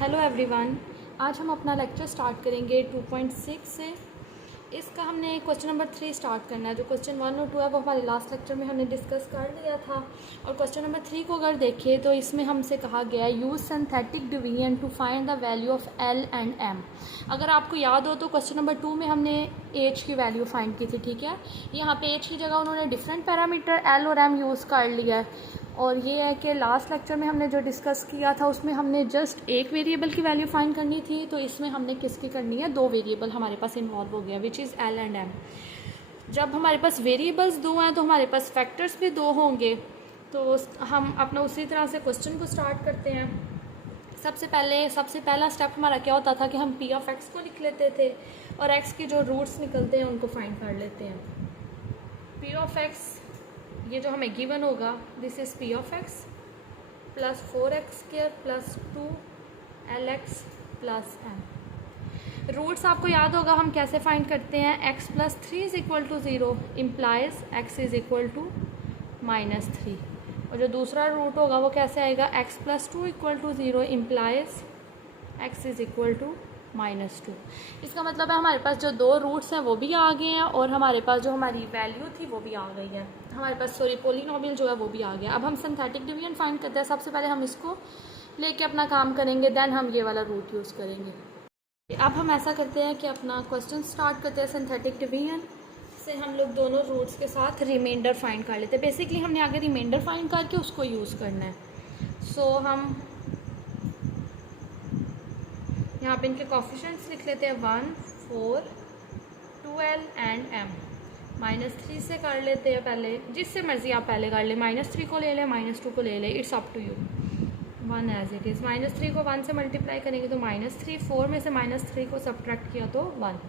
Hello everyone, आज हम अपना लेक्चर स्टार्ट करेंगे 2.6 से। इसका हमने क्वेश्चन नंबर 3 स्टार्ट करना है। जो क्वेश्चन 1 और 2 है वो हमारे लास्ट लेक्चर में हमने डिस्कस कर लिया था। और क्वेश्चन नंबर 3 को अगर देखें तो इसमें हमसे कहा गया है use synthetic division to find the value of L and M. अगर आपको याद हो तो क्वेश्चन नंबर 2 में हमने एच की वैल्यू फाइंड की थी, ठीक है। यहाँ पे एच की जगह उन्होंने डिफरेंट पैरामीटर एल और एम यूज़ कर लिया है। और ये है कि लास्ट लेक्चर में हमने जो डिस्कस किया था उसमें हमने जस्ट एक वेरिएबल की वैल्यू फाइंड करनी थी, तो इसमें हमने किसकी करनी है, दो वेरिएबल हमारे पास इन्वॉल्व हो गया, which is L and M. जब हमारे पास वेरिएबल्स दो हैं तो हमारे पास फैक्टर्स भी दो होंगे। तो हम अपना उसी तरह से क्वेश्चन को स्टार्ट करते हैं। सबसे पहला स्टेप हमारा क्या होता था कि हम पी ऑफ एक्स को लिख लेते थे और एक्स के जो रूट्स निकलते हैं उनको फाइंड कर लेते हैं। पी ऑफ एक्स, ये जो हमें गिवन होगा, this is P of X plus 4x² plus 2lx plus M. Roots आपको याद होगा हम कैसे फाइंड करते हैं, x plus 3 is equal to 0 implies x is equal to -3। और जो दूसरा रूट होगा वो कैसे आएगा, x plus 2 equal to 0 implies x is equal to -2। इसका मतलब है हमारे पास जो दो रूट्स हैं वो भी आ गए हैं और हमारे पास जो हमारी वैल्यू थी वो भी आ गई है। हमारे पास पोलिनोमियल जो है वो भी आ गया। अब हम सिंथेटिक डिवीजन फाइंड करते हैं। सबसे पहले हम इसको लेके अपना काम करेंगे, देन हम ये वाला रूट यूज़ करेंगे। अब हम ऐसा करते हैं कि अपना क्वेश्चन स्टार्ट करते हैं। सिंथेटिक डिवीजन से हम लोग दोनों रूट्स के साथ रिमाइंडर फाइंड कर लेते हैं। बेसिकली हमने आगे रिमाइंडर फाइंड करके उसको यूज़ करना है। सो हम यहाँ पे इनके कोफिशिएंट्स लिख लेते हैं 1, 4, 2l एंड m। -3 से कर लेते हैं पहले, जिससे मर्जी आप पहले कर ले, -3 को ले लें, -2 को ले लें, it's up to you. 1 as it is. -3 को 1 से मल्टीप्लाई करेंगे तो -3, 4 में से -3 को सब्ट्रैक्ट किया तो 1।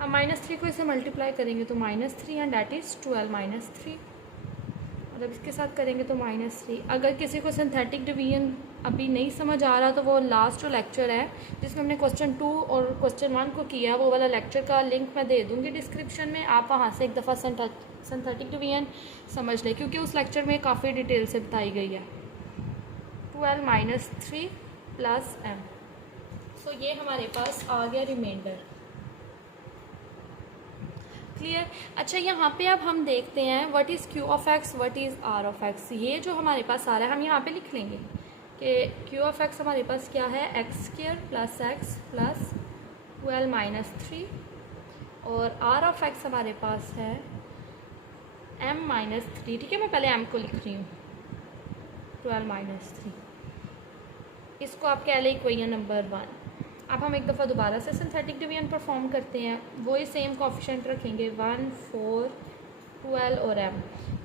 अब -3 को इसे मल्टीप्लाई करेंगे तो -3 एंड डैट इज़ 12 -3। और अब इसके साथ करेंगे तो -3। अगर किसी को सिंथेटिक डिवीजन अभी नहीं समझ आ रहा तो वो लास्ट जो लेक्चर है जिसमें हमने क्वेश्चन 2 और क्वेश्चन 1 को किया, वो वाला लेक्चर का लिंक मैं दे दूँगी डिस्क्रिप्शन में। आप वहाँ से एक दफ़ा सिंथेटिक डिवीजन समझ लें, क्योंकि उस लेक्चर में काफ़ी डिटेल से बताई गई है। 12 -3 प्लस m। सो ये हमारे पास आ गया रिमाइंडर। क्लियर। अच्छा, यहाँ पे अब हम देखते हैं what is q of x, what is r of x। ये जो हमारे पास आ रहा है हम यहाँ पे लिख लेंगे कि q ऑफ x हमारे पास क्या है, x² प्लस x प्लस 12 -3। और r ऑफ x हमारे पास है m -3। ठीक है, मैं पहले m को लिख रही हूँ, 12 -3। इसको आप कह लें इक्वेशन नंबर 1। अब हम एक दफ़ा दोबारा से सिंथेटिक डिवीजन परफॉर्म करते हैं। वो ही सेम कोफिशिएंट रखेंगे 1, 4, 12 और m।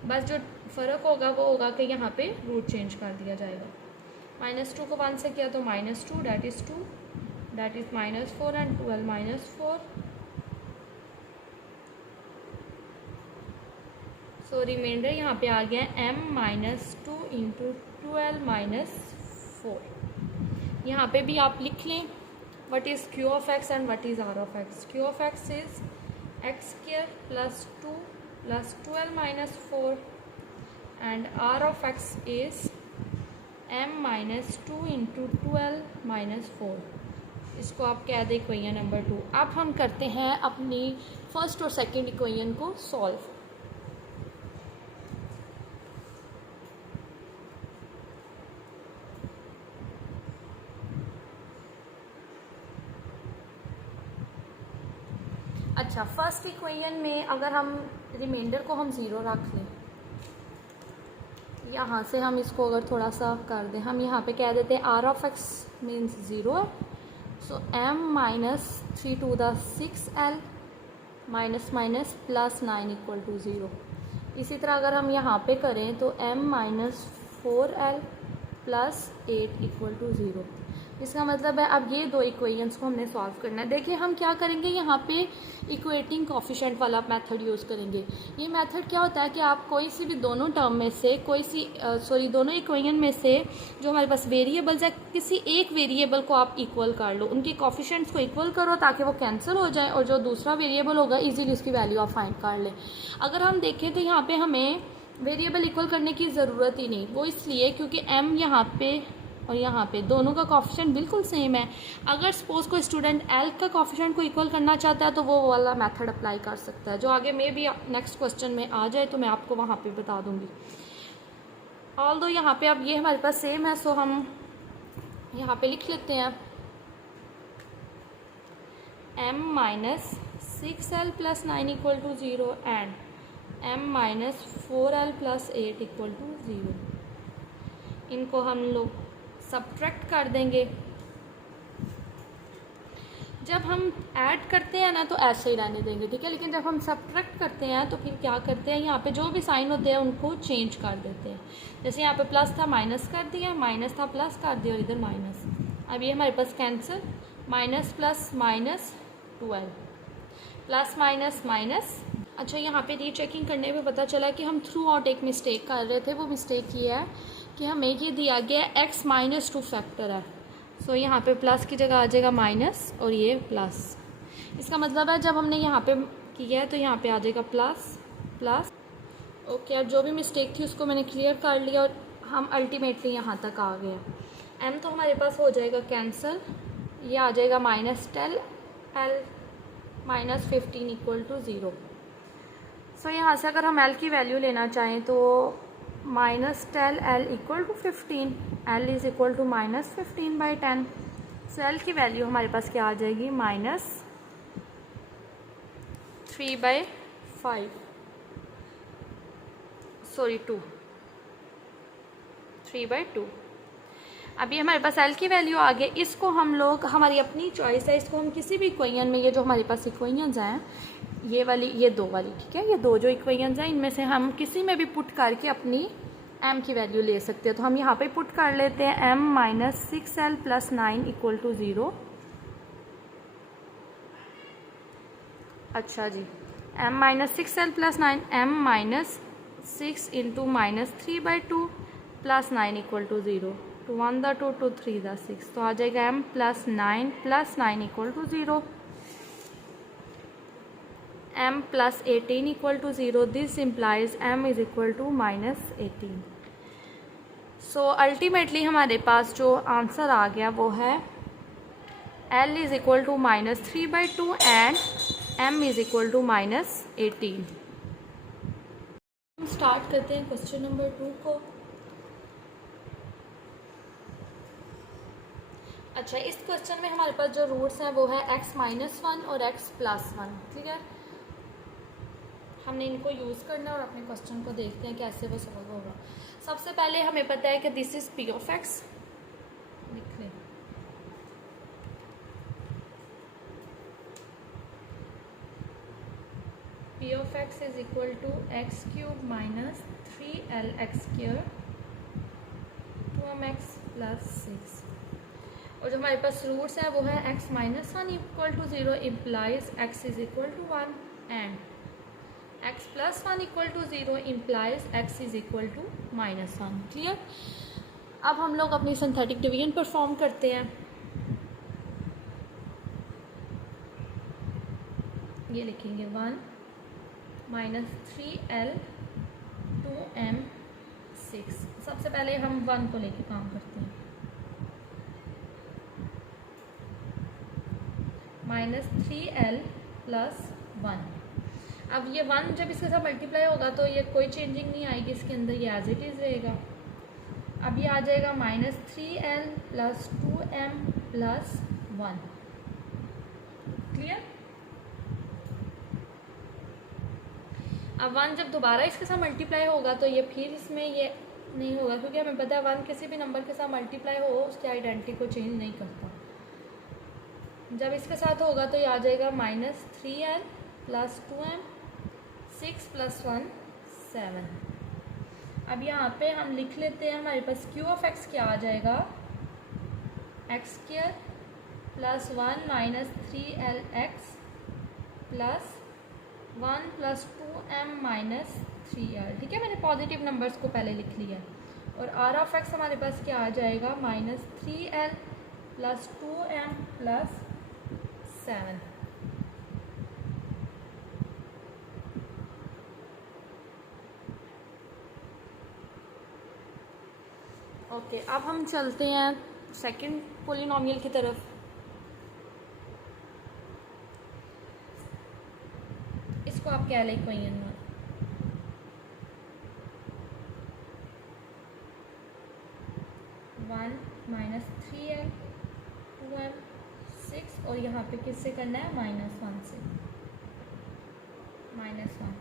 बस जो फ़र्क होगा वो होगा कि यहाँ पे रूट चेंज कर दिया जाएगा। -2 को 1 से किया तो -2 that is 2, that is -4 and 12 -4। So remainder यहाँ पे आ गया m -2 इंटू 12 -4। यहाँ पे भी आप लिख लें what is q of x and what is r of x. q of x is x² plus 2 plus 12 -4 and r of x is m -2 into 12 -4। इसको आप कह दें इक्वेशन नंबर 2। अब हम करते हैं अपनी फर्स्ट और सेकंड इक्वेशन को सॉल्व। अच्छा, फर्स्ट इक्वेशन में अगर हम रिमाइंडर को हम 0 रख लें, यहाँ से हम इसको अगर थोड़ा सा कर दें, हम यहाँ पे कह देते हैं r ऑफ x मीन्स 0 है। So m -3 to the 6l minus minus plus 9 equal to 0। इसी तरह अगर हम यहाँ पे करें तो m -4l plus 8 equal to 0। इसका मतलब है अब ये दो इक्वेशंस को हमने सॉल्व करना है। देखिए हम क्या करेंगे, यहाँ पे इक्वेटिंग कोफिशिएंट वाला मेथड यूज़ करेंगे। ये मेथड क्या होता है कि आप कोई सी भी दोनों टर्म में से दोनों इक्वेशन में से जो हमारे पास वेरिएबल्स है, किसी एक वेरिएबल को आप इक्वल कर लो, उनके कोफिशिएंट्स को इक्वल करो ताकि वो कैंसिल हो जाए और जो दूसरा वेरिएबल होगा इजीली उसकी वैल्यू आप फाइंड कर लें। अगर हम देखें तो यहाँ पे हमें वेरिएबल इक्वल करने की ज़रूरत ही नहीं, वो इसलिए क्योंकि m यहाँ पे और यहाँ पे दोनों का कॉफिशेंट बिल्कुल सेम है। अगर सपोज कोई स्टूडेंट एल का कॉफिशेंट को इक्वल करना चाहता है तो वो वाला मेथड अप्लाई कर सकता है, जो आगे में भी नेक्स्ट क्वेश्चन में आ जाए तो मैं आपको वहाँ पे बता दूँगी। ऑल्दो यहाँ पे अब ये हमारे पास सेम है, सो हम यहाँ पे लिख लेते हैं m minus 6l plus 9 equal to 0 and m minus 4l plus 8 equal to 0। इनको हम लोग सब्ट्रैक्ट कर देंगे। जब हम ऐड करते हैं ना तो ऐसे ही रहने देंगे, ठीक है, लेकिन जब हम सब्ट्रैक्ट करते हैं तो फिर क्या करते हैं, यहाँ पे जो भी साइन होते हैं उनको चेंज कर देते हैं। जैसे यहाँ पे प्लस था माइनस कर दिया, माइनस था प्लस कर दिया और इधर माइनस। अब ये हमारे पास cancel, minus plus minus 12, plus minus minus. अच्छा, यहाँ पे रीचेकिंग करने में पता चला कि हम थ्रू आउट एक मिस्टेक कर रहे थे। वो मिस्टेक ये है कि हमें ये दिया गया x माइनस 2 फैक्टर है, सो यहाँ पे प्लस की जगह आ जाएगा माइनस और ये प्लस। इसका मतलब है जब हमने यहाँ पे किया है तो यहाँ पे आ जाएगा प्लस प्लस। ओके, अब जो भी मिस्टेक थी उसको मैंने क्लियर कर लिया और हम अल्टीमेटली यहाँ तक आ गए। m तो हमारे पास हो जाएगा कैंसिल, ये आ जाएगा minus 10l minus 15 equal to 0। So यहाँ से अगर हम l की वैल्यू लेना चाहें तो minus 10l equal to 15, l is equal to minus 15/10। So l की वैल्यू हमारे पास क्या आ जाएगी, माइनस 3/5, सॉरी 2, 3/2। अभी हमारे पास l की वैल्यू आ गई। इसको हम लोग, हमारी अपनी चॉइस है, इसको हम किसी भी इक्वेशन में, ये जो हमारे पास इक्वेशंस हैं ये वाली, ये दो वाली, ठीक है, ये दो जो इक्वेशंस हैं इनमें से हम किसी में भी पुट करके अपनी m की वैल्यू ले सकते हैं। तो हम यहाँ पे पुट कर लेते हैं m minus 6l plus 9 equal to 0। अच्छा जी, m minus 6l plus 9, m minus 6 into minus 3/2 plus 9 equal to 0। 2 1 द 2, 2 3 द 6, तो आ जाएगा m plus 9 equal to 0, m plus 18 equal to 0। This implies m is equal to minus 18। So ultimately हमारे पास जो आंसर आ गया वो है l is equal to minus 3/2 and m is equal to minus 18। हम स्टार्ट करते हैं क्वेश्चन नंबर 2 को। अच्छा, इस क्वेश्चन में हमारे पास जो रूट्स हैं वो है x माइनस 1 और x प्लस 1। क्लियर, हमने इनको यूज़ करना है और अपने क्वेश्चन को देखते हैं कैसे वो सॉल्व होगा। सबसे पहले हमें पता है कि this is p of x, लिख लें। p of x is equal to X cube minus 3lx square 2mx plus 6। और जो हमारे पास रूट्स है वो है x minus 1 equal to 0 implies x is equal to 1 and x plus 1 equal to 0 implies x is equal to minus 1। Clear, अब हम लोग अपनी सिंथेटिक डिवीजन परफॉर्म करते हैं। ये लिखेंगे 1 माइनस 3l 2m 6। सबसे पहले हम 1 को लेके काम करते हैं, माइनस 3l प्लस 1। अब ये 1 जब इसके साथ मल्टीप्लाई होगा तो ये कोई चेंजिंग नहीं आएगी इसके अंदर, ये एज इट इज़ रहेगा। अब ये आ जाएगा minus 3l plus 2m plus 1। Clear, अब 1 जब दोबारा इसके साथ मल्टीप्लाई होगा तो ये फिर इसमें ये नहीं होगा, क्योंकि हमें पता है 1 किसी भी नंबर के साथ मल्टीप्लाई हो उसकी आइडेंटिटी को चेंज नहीं करता। जब इसके साथ होगा तो ये आ जाएगा minus 3l plus 2m 6 plus 1 7। अब यहाँ पे हम लिख लेते हैं, हमारे पास q ऑफ x क्या आ जाएगा, x square plus 1 minus 3lx plus 1 plus 2m minus 3l। ठीक है, मैंने पॉजिटिव नंबर्स को पहले लिख लिया। और r ऑफ x हमारे पास क्या आ जाएगा, minus 3l plus 2m plus 7। Okay, अब हम चलते हैं सेकंड पोलिनोमियल की तरफ। इसको आप क्या लें इक्वेशन 1 माइनस 3l 2m 6 और यहाँ पे किससे करना है -1 से, -1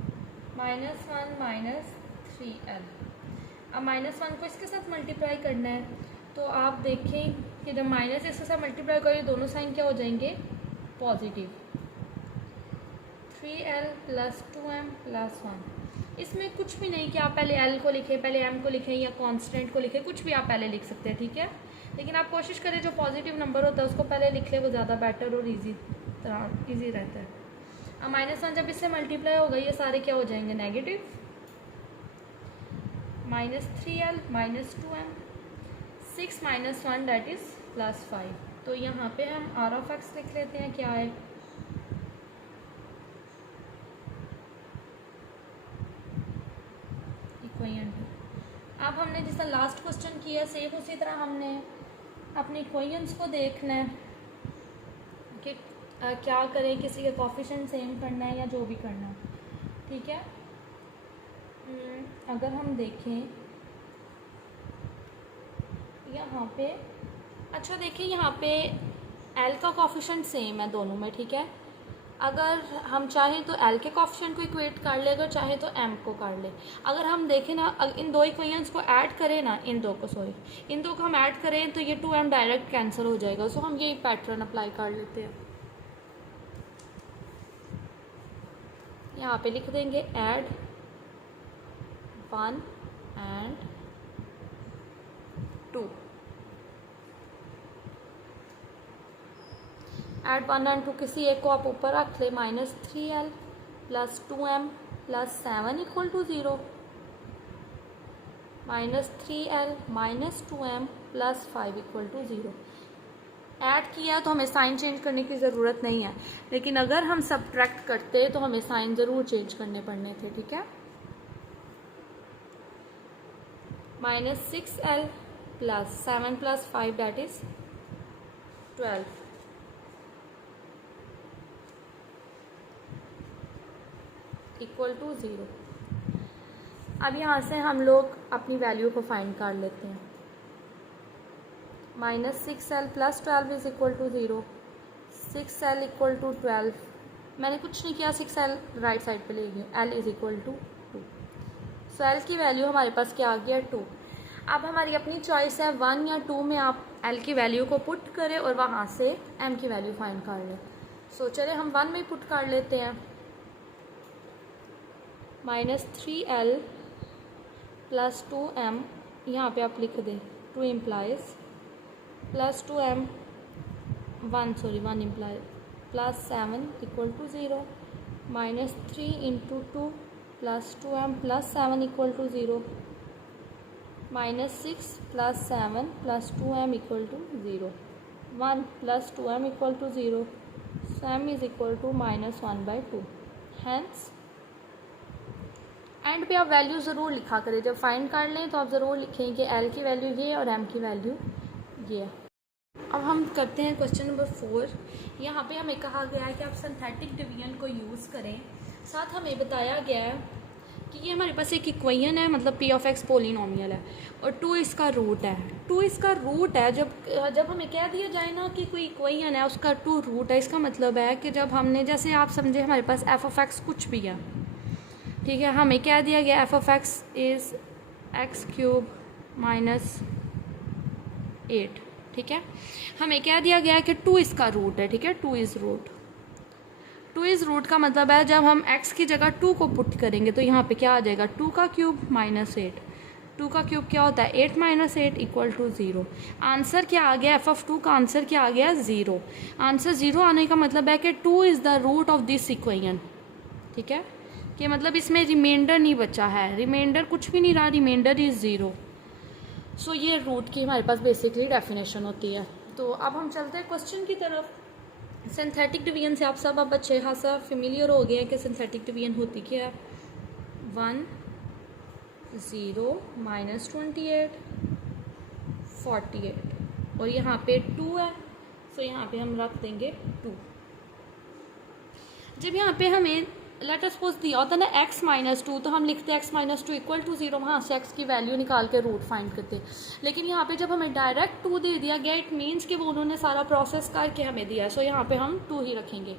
माइनस 3l। अब -1 को इसके साथ मल्टीप्लाई करना है, तो आप देखें कि जब माइनस इसके साथ मल्टीप्लाई करें दोनों साइन क्या हो जाएंगे, पॉजिटिव। 3l + 2m + 1। इसमें कुछ भी नहीं कि आप पहले l को लिखें, पहले m को लिखें या कांस्टेंट को लिखें, कुछ भी आप पहले लिख सकते हैं, ठीक है। लेकिन आप कोशिश करें जो पॉजिटिव नंबर होता है उसको पहले लिख ले, वो ज़्यादा बेटर और ईजी रहता है। अब -1 जब इससे मल्टीप्लाई होगा ये सारे क्या हो जाएंगे, negative. -3l - 2m 6 - 1 that is +5। तो यहाँ पे हम r(x) लिख लेते हैं, क्या है इक्वेशन 2। अब हमने जैसा लास्ट क्वेश्चन किया सेम उसी तरह हमने अपने इक्वेशंस को देखना है कि क्या करें, किसी का कोफिशिएंट सेम करना है या जो भी करना है, ठीक है। अगर हम देखें यहाँ पे, अच्छा देखिए यहाँ पे l का कोफिशिएंट सेम है दोनों में, ठीक है। अगर हम चाहें तो l के कोफिशिएंट को इक्वेट कर ले, अगर चाहें तो m को कर ले। अगर हम देखें ना, इन दो इक्वेशंस को ऐड करें ना, इन दो को हम ऐड करें तो ये 2m डायरेक्ट कैंसिल हो जाएगा। सो हम यही पैटर्न अप्लाई कर लेते हैं। यहाँ पे लिख देंगे ऐड 1 and 2, ऐड 1 and 2 किसी एक को आप ऊपर रख ले, -3l + 2m + 7 = 0, -3l - 2m + 5 = 0। Add किया तो हमें साइन चेंज करने की ज़रूरत नहीं है, लेकिन अगर हम सब्ट्रैक्ट करते तो हमें साइन ज़रूर चेंज करने पड़ने थे, ठीक है। -6l + 7 + 5 that is 12 = 0। अब यहाँ से हम लोग अपनी वैल्यू को फाइंड कर लेते हैं। -6l + 12 = 0, 6l = 12। मैंने कुछ नहीं किया, 6l राइट साइड पे ले गई, l = 2। सो l की वैल्यू हमारे पास क्या आ गया, 2। अब हमारी अपनी चॉइस है 1 या 2 में आप l की वैल्यू को पुट करें और वहाँ से m की वैल्यू फाइंड कर लें। सो चले हम 1 में पुट कर लेते हैं। -3l + 2m, यहाँ पे आप लिख दें 2 implies + 2m 1 implies + 7 = 0, -3 × 2 + 2m + 7 = 0, -6 + 7 + 2m = 0, 1 + 2m = 0, so m is equal to -1/2। Hence end पे आप वैल्यू ज़रूर लिखा करें, जब फाइंड कर लें तो आप ज़रूर लिखें कि l की वैल्यू ये और m की वैल्यू ये। अब हम करते हैं क्वेश्चन नंबर 4। यहाँ पे हमें कहा गया है कि आप सिंथेटिक डिवीजन को यूज़ करें। साथ हमें बताया गया है कि ये हमारे पास एक इक्वेशन है, मतलब p(x) पोलिनोमियल है और 2 इसका रूट है। 2 इसका रूट है, जब हमें कह दिया जाए ना कि कोई इक्वेशन है उसका 2 रूट है, इसका मतलब है कि जब हमने, जैसे आप समझे हमारे पास f(x) कुछ भी है, ठीक है, हमें क्या दिया गया, f(x) इज़ x³ - 8, ठीक है। हमें क्या दिया गया है कि 2 इसका रूट है, ठीक है, 2 इज़ रूट। 2 इज़ रूट का मतलब है जब हम x की जगह 2 को पुट करेंगे तो यहाँ पे क्या आ जाएगा, 2 का क्यूब -8। 2 का क्यूब क्या होता है, 8 - 8 = 0। आंसर क्या आ गया, f(2) का आंसर क्या आ गया, 0। आंसर 0 आने का मतलब है कि 2 is the root of this equation, ठीक है, कि मतलब इसमें रिमाइंडर नहीं बचा है, रिमाइंडर कुछ भी नहीं रहा, रिमाइंडर इज़ 0। सो ये रूट की हमारे पास बेसिकली डेफिनेशन होती है। तो अब हम चलते हैं क्वेश्चन की तरफ। सिंथेटिक डिवीजन से आप सब अब अच्छे खासा फेमिलियर हो गए हैं कि सिंथेटिक डिवीजन होती क्या है। 1 0 -28 48 और यहाँ पे 2 है, सो यहाँ पे हम रख देंगे 2। जब यहाँ पे हमें लेट अस सपोज दिया होता है ना x माइनस 2, तो हम लिखते हैं x माइनस 2 इक्वल टू 0, वहाँ से x की वैल्यू निकाल के रूट फाइंड करते। लेकिन यहाँ पे जब हमें डायरेक्ट 2 दे दिया गया, इट मीन्स कि वो उन्होंने सारा प्रोसेस करके हमें दिया, सो यहाँ पे हम 2 ही रखेंगे।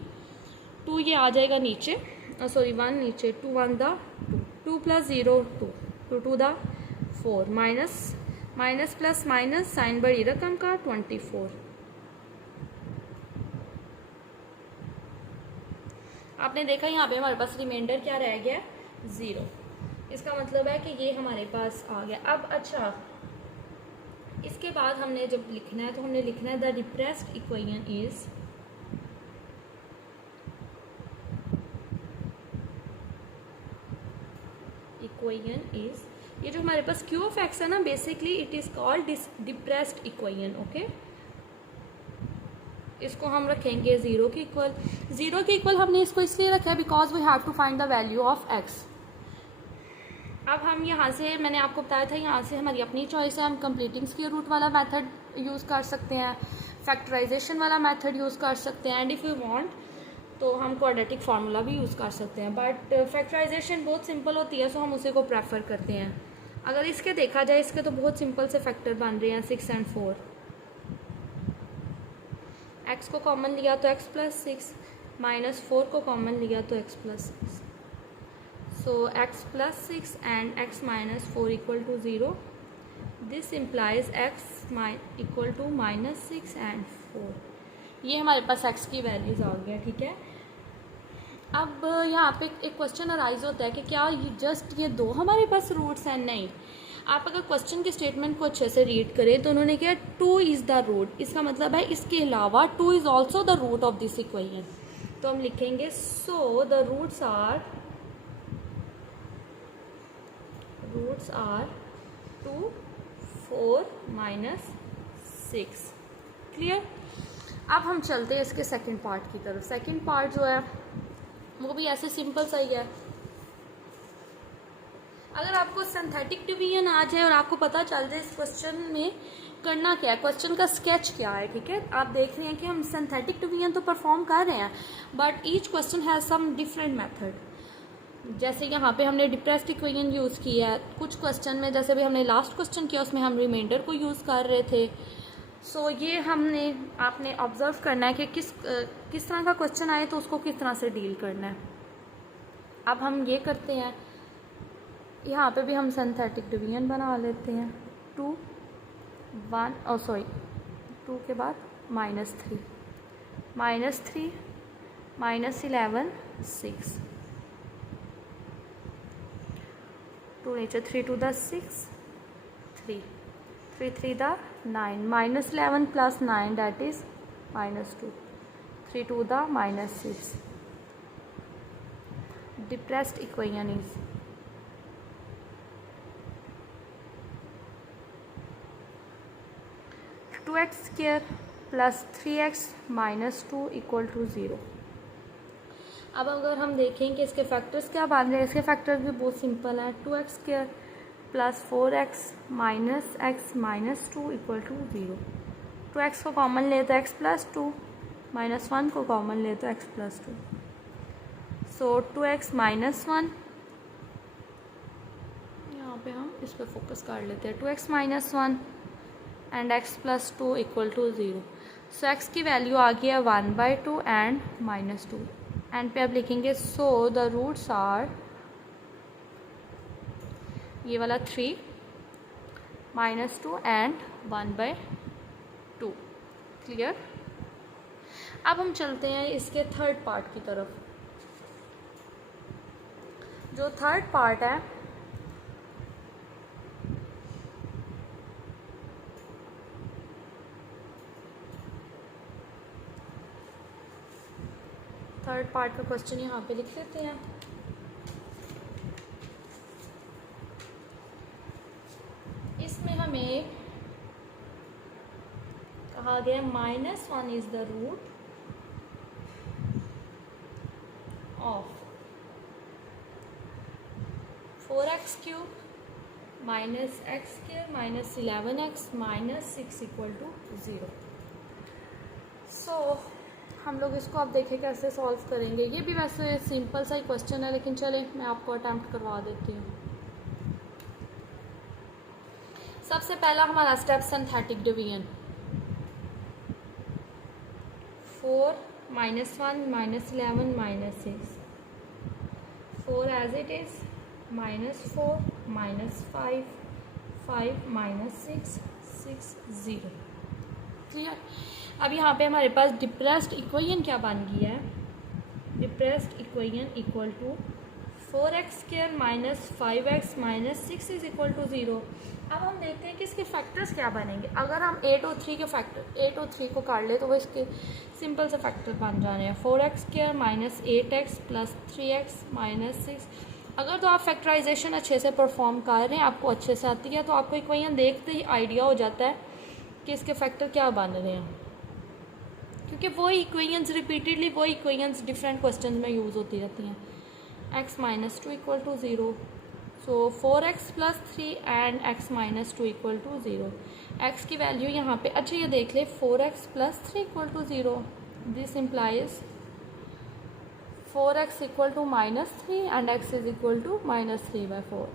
2 ये आ जाएगा नीचे, सॉरी 1 नीचे, 2 1 द 2 प्लस 0 2, 2 2 द 4, माइनस प्लस माइनस साइन बड़ी रकम का 24। आपने देखा यहाँ पे हमारे पास रिमाइंडर क्या रह गया, 0। इसका मतलब है कि ये हमारे पास आ गया। अब अच्छा, इसके बाद हमने जब लिखना है तो हमने लिखना है द डिप्रेस्ड इक्वेशन इज ये जो हमारे पास क्यू ऑफ एक्स है ना, basically it is called depressed equation. Okay, इसको हम रखेंगे 0 के इक्वल। 0 के इक्वल हमने इसको इसलिए रखा है because we have to find the value of X. अब हम यहाँ से, मैंने आपको बताया था, यहाँ से हमारी अपनी चॉइस है, हम कंप्लीटिंग स्क्वायर रूट वाला मेथड यूज़ कर सकते हैं, फैक्टराइजेशन वाला मेथड यूज़ कर सकते हैं, एंड इफ़ यू वांट तो हम क्वाड्रेटिक फार्मूला भी यूज़ कर सकते हैं। बट फैक्टराइजेशन बहुत सिंपल होती है, सो हम उसी को प्रेफर करते हैं। अगर इसके देखा जाए, इसके तो बहुत सिंपल से फैक्टर बन रहे हैं 6 and 4। x को कॉमन लिया तो x प्लस 6, माइनस 4 को कॉमन लिया तो x plus 6, so x plus 6 and x minus 4 equal to 0। This implies x equal to minus 6 and 4। ये हमारे पास x की वैल्यूज आ गया, ठीक है। अब यहाँ पे एक क्वेश्चन अराइज होता है कि क्या जस्ट ये दो हमारे पास रूट्स हैं? नहीं। आप अगर क्वेश्चन के स्टेटमेंट को अच्छे से रीड करें तो उन्होंने किया 2 इज़ द रूट, इसका मतलब है इसके अलावा 2 is also the root of this equation. तो हम लिखेंगे so the roots are 2 4 minus 6। Clear. अब हम चलते हैं इसके सेकंड पार्ट की तरफ। सेकंड पार्ट जो है वो भी ऐसे सिंपल सा ही है। अगर आपको सिंथेटिक डिवीजन आ जाए और आपको पता चल जाए इस क्वेश्चन में करना क्या है, क्वेश्चन का स्केच क्या है, ठीक है। आप देख रहे हैं कि हम सिंथेटिक डिवीजन तो परफॉर्म कर रहे हैं, but each question has some different method. जैसे यहाँ पे हमने डिप्रेस्ड इक्वेशन यूज़ किया है, कुछ क्वेश्चन में जैसे भी हमने लास्ट क्वेश्चन किया उसमें हम रिमाइंडर को यूज़ कर रहे थे। सो ये आपने ऑब्जर्व करना है कि किस तरह का क्वेश्चन आए तो उसको किस तरह से डील करना है। अब हम ये करते हैं, यहाँ पे भी हम सिंथेटिक डिवीजन बना लेते हैं। 2 के बाद -3 -11 6, 2 नीचे, 3 2 द 6 3 3 3 द 9, -11 प्लस 9 दैट इज -2, 3 2 द -6। Depressed equation is two X square plus 3x minus 2 equal to 0। अब अगर हम देखें कि इसके फैक्टर्स क्या बन रहे हैं, इसके फैक्टर्स भी बहुत सिंपल हैं। 2x square plus 4x minus x minus 2 equal to 0। 2x को कॉमन ले तो x प्लस 2, माइनस 1 को कॉमन ले तो x प्लस 2, सो 2x माइनस 1, यहाँ पे हम इस पर फोकस कर लेते हैं। 2x minus 1 and x plus 2 equal to 0। So x की वैल्यू आ गया 1/2 एंड -2। एंड पे अब लिखेंगे सो द रूट्स आर, ये वाला 3 -2 एंड 1/2। क्लियर। अब हम चलते हैं इसके थर्ड पार्ट की तरफ। जो थर्ड पार्ट है थर्ड पार्ट का क्वेश्चन यहाँ पे लिख लेते हैं। इसमें हमें कहा गया -1 is the root of 4x cube minus X square minus 11x minus 6 equal to 0। So हम लोग इसको अब देखें कैसे सॉल्व करेंगे। ये भी वैसे सिंपल सा ही क्वेश्चन है, लेकिन चले मैं आपको अटैम्प्ट करवा देती हूँ। सबसे पहला हमारा step synthetic division. 4 minus 1 minus 11 minus 6, 4 as it is, minus 4 minus 5 5 minus 6 6 0। Clear. अब यहाँ पे हमारे पास डिप्रेस्ड इक्वेशन क्या बन गई है। Depressed equation equal to 4x square minus 5x minus 6 is equal to 0। अब हम देखते हैं कि इसके फैक्टर्स क्या बनेंगे। अगर हम 8 और 3 के फैक्टर 8 और 3 को काट ले तो वो इसके सिंपल से फैक्टर बन जाने हैं। 4x square minus 8x plus 3x minus 6। अगर तो आप फैक्टराइजेशन अच्छे से परफॉर्म कर रहे हैं, आपको अच्छे से आती है, तो आपको इक्वेशन देखते ही आइडिया हो जाता है कि इसके फैक्टर क्या बन रहे हैं, क्योंकि वही इक्वेशंस रिपीटेडली वही इक्वेशंस डिफरेंट क्वेश्चन में यूज़ होती रहती हैं। x minus 2 equal to 0, so 4x plus 3 and x minus 2 equal to 0। x की वैल्यू यहाँ पे अच्छा ये देख ले, 4x plus 3 equal to 0, this implies 4x equal to minus 3 and x is equal to minus 3/4।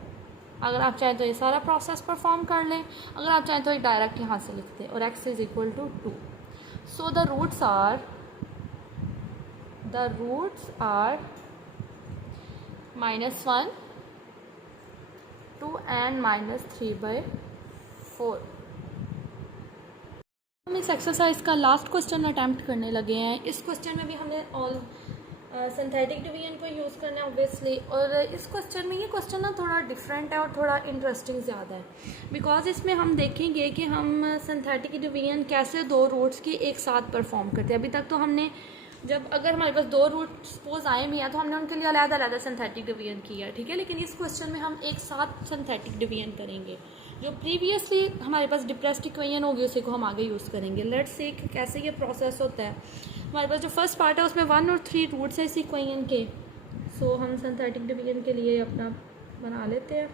अगर आप चाहें तो ये सारा प्रोसेस परफॉर्म कर लें, अगर आप चाहें तो ये डायरेक्ट यहाँ से लिखते हैं, और x is equal to 2। So the roots are minus 1, 2 and minus 3/4। हम इस एक्सरसाइज का लास्ट क्वेश्चन अटैम्प्ट करने लगे हैं। इस क्वेश्चन में भी हमने ऑल सिंथेटिक डिवीजन को यूज़ करना है ऑब्वियसली, और इस क्वेश्चन में ये क्वेश्चन ना थोड़ा डिफरेंट है और थोड़ा इंटरेस्टिंग ज़्यादा है, बिकॉज इसमें हम देखेंगे कि हम सिंथेटिक डिवीजन कैसे दो रूट्स की एक साथ परफॉर्म करते हैं। अभी तक तो हमने जब अगर हमारे पास दो रूट सपोज आए भी हैं तो हमने उनके लिए अलग-अलग सिंथेटिक डिवीजन किया है, ठीक है। लेकिन इस क्वेश्चन में हम एक साथ सिंथेटिक डिवीजन करेंगे। जो प्रीवियसली हमारे पास डिप्रेस्ड इक्वेशन होगी उसी को हम आगे यूज़ करेंगे। लेट्स सी कैसे ये प्रोसेस होता है। हमारे पास जो फर्स्ट पार्ट है उसमें 1 और 3 रूट्स है इस इक्वेशन के। सो हम सिंथेटिक डिवीजन के लिए अपना बना लेते हैं।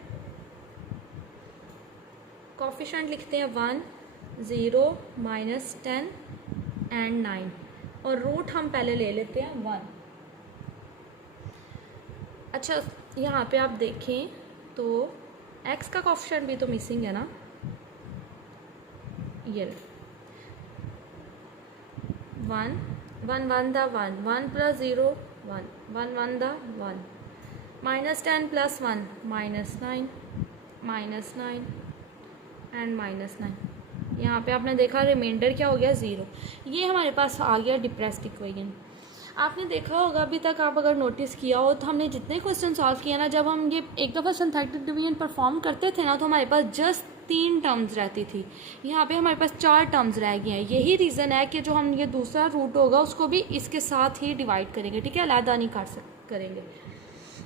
कोफिशिएंट लिखते हैं 1 0 माइनस 10 एंड 9, और रूट हम पहले ले लेते हैं 1। अच्छा यहाँ पे आप देखें तो x का कोफिशिएंट भी तो मिसिंग है ना, ये 1 1 1 the 1 1 plus 0 1 1 1 the 1 minus 10 plus 1 minus 9 and minus 9। यहाँ पे आपने देखा रिमाइंडर क्या हो गया 0। ये हमारे पास आ गया डिप्रेस्ड इक्वेशन। आपने देखा होगा अभी तक, आप अगर नोटिस किया हो तो हमने जितने क्वेश्चन सॉल्व किए ना, जब हम ये एक दफ़ा सिंथेटिक डिवीजन परफॉर्म करते थे ना तो हमारे पास जस्ट 3 टर्म्स रहती थी। यहाँ पे हमारे पास 4 टर्म्स रह गए हैं। यही रीज़न है कि जो हम ये दूसरा रूट होगा उसको भी इसके साथ ही डिवाइड करेंगे, ठीक है, अलग नहीं करेंगे।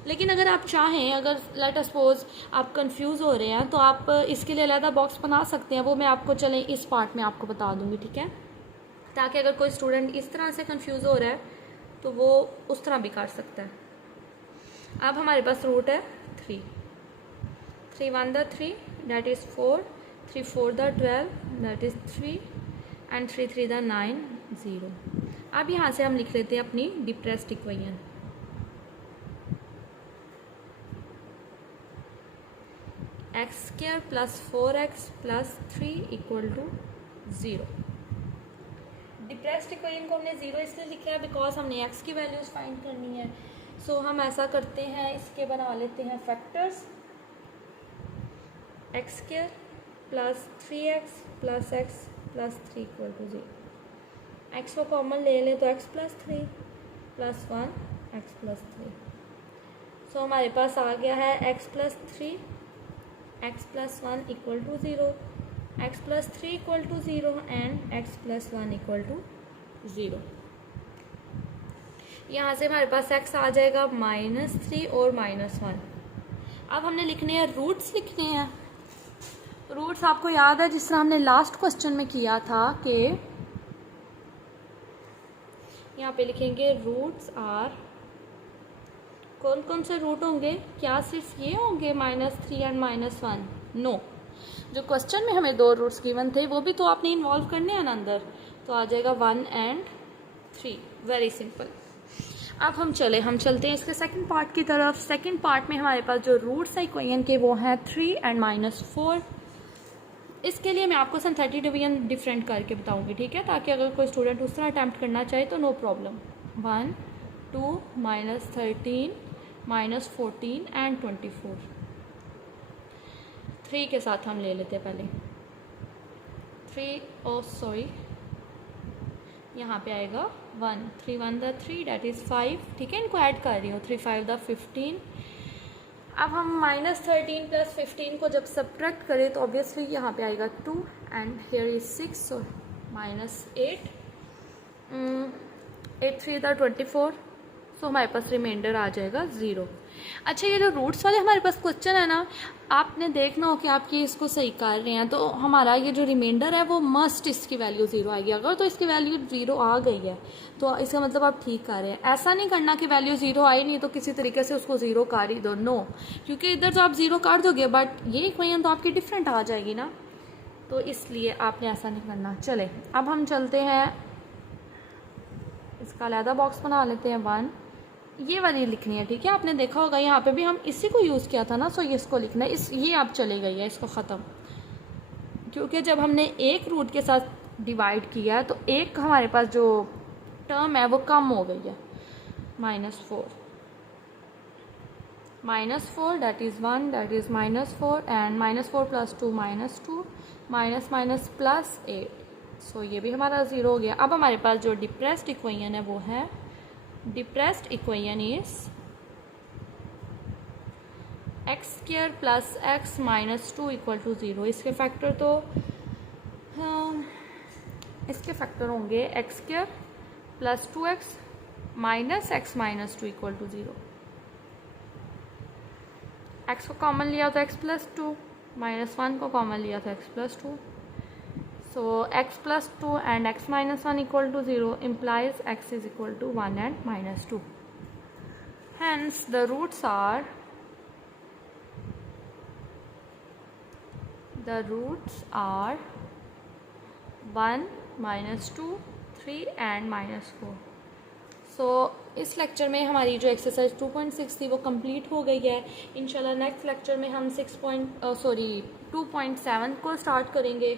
लेकिन अगर आप चाहें, अगर लेट सपोज आप कंफ्यूज हो रहे हैं तो आप इसके लिए अलग बॉक्स बना सकते हैं। वो मैं आपको चलें इस पार्ट में आपको बता दूंगी, ठीक है, ताकि अगर कोई स्टूडेंट इस तरह से कंफ्यूज हो रहा है तो वो उस तरह भी कर सकता है। अब हमारे पास रूट है 3 3 1 the 3 that is 4 3 4 the 12 that is 3 and 3 3 द 9 0। अब यहाँ से हम लिख लेते हैं अपनी depressed equation. X square plus 4x plus 3 equal to 0। Depressed equation को हमने 0 इसलिए लिखा है बिकॉज हमने x की वैल्यूज फाइंड करनी है। सो हम ऐसा करते हैं, इसके बना लेते हैं factors. X square plus 3x plus x plus 3 equal to 0। X को कॉमन ले लें तो x plus 3 plus 1 x plus 3। So हमारे पास आ गया है x plus 3 x plus 1 equal to 0, x plus 3 equal to 0 and x plus 1 equal to 0। यहाँ से हमारे पास x आ जाएगा -3 और -1। अब हमने लिखने हैं रूट्स, लिखने हैं रूट्स। आपको याद है जिस तरह हमने लास्ट क्वेश्चन में किया था कि यहाँ पे लिखेंगे रूट्स आर, कौन कौन से रूट होंगे, क्या सिर्फ ये होंगे -3 एंड -1? नो, जो क्वेश्चन में हमें 2 रूट्स गिवन थे वो भी तो आपने इन्वॉल्व करने हैं ना अंदर, तो आ जाएगा 1 and 3, वेरी सिंपल। अब हम चलते हैं इसके सेकंड पार्ट की तरफ। सेकंड पार्ट में हमारे पास जो रूट्स है इक्वेशन के वो हैं 3 and -4। इसके लिए मैं आपको सिंथेटिक डिवीजन डिफरेंट करके बताऊंगी, ठीक है, ताकि अगर कोई स्टूडेंट उस तरह अटैम्प्ट करना चाहे तो नो प्रॉब्लम। 1, 2, -13, -14 and 24। 3 के साथ हम ले लेते हैं पहले 3, यहाँ पे आएगा 1, 3 1 द 3 डेट इज़ 5, ठीक है, इनको ऐड कर रही हूँ, 3 5 द 15। अब हम -13 + 15 को जब सब्ट्रैक्ट करें तो ऑब्वियसली यहाँ पे आएगा 2 and here is 6, so -8, 8 3 the 24, सो हमारे पास रिमाइंडर आ जाएगा 0। अच्छा, ये जो रूट्स वाले हमारे पास क्वेश्चन है ना, आपने देखना हो कि आप ये इसको सही कर रहे हैं तो हमारा ये जो रिमाइंडर है वो मस्ट इसकी वैल्यू 0 आएगी। अगर तो इसकी वैल्यू 0 आ गई है तो इसका मतलब आप ठीक कर रहे हैं। ऐसा नहीं करना कि वैल्यू 0 आई नहीं तो किसी तरीके से उसको 0 कर ही दो, नो, क्योंकि इधर तो आप 0 कर दोगे बट ये इक्वेशन तो आपकी डिफरेंट आ जाएगी ना, तो इसलिए आपने ऐसा नहीं करना। चले अब हम चलते हैं, इसका अलहदा बॉक्स बना लेते हैं 1, ये वाली लिखनी है, ठीक है, आपने देखा होगा यहाँ पे भी हम इसी को यूज़ किया था ना, सो इसको लिखना है। ये अब चली गई है, इसको ख़त्म, क्योंकि जब हमने एक रूट के साथ डिवाइड किया है तो एक हमारे पास जो टर्म है वो कम हो गई है, -4, that is 1, that is -4 and -4 + 2 -2, minus plus 8, सो ये भी हमारा 0 हो गया। अब हमारे पास जो डिप्रेस्ड इक्वेशन है वो है, depressed equation is x² + x - 2 = 0। इसके फैक्टर तो इसके फैक्टर होंगे x² + 2x - x - 2 = 0। x को कॉमन लिया तो x + 2, -1 को कॉमन लिया तो x + 2, so x + 2 and x - 1 = 0 implies x is equal to 1 and -2. Hence the roots are 1, -2, 3 and -4। सो इस लेक्चर में हमारी जो एक्सरसाइज 2.6 थी वो कंप्लीट हो गई है। इंशाल्लाह नेक्स्ट लेक्चर में हम 2.7 को स्टार्ट करेंगे।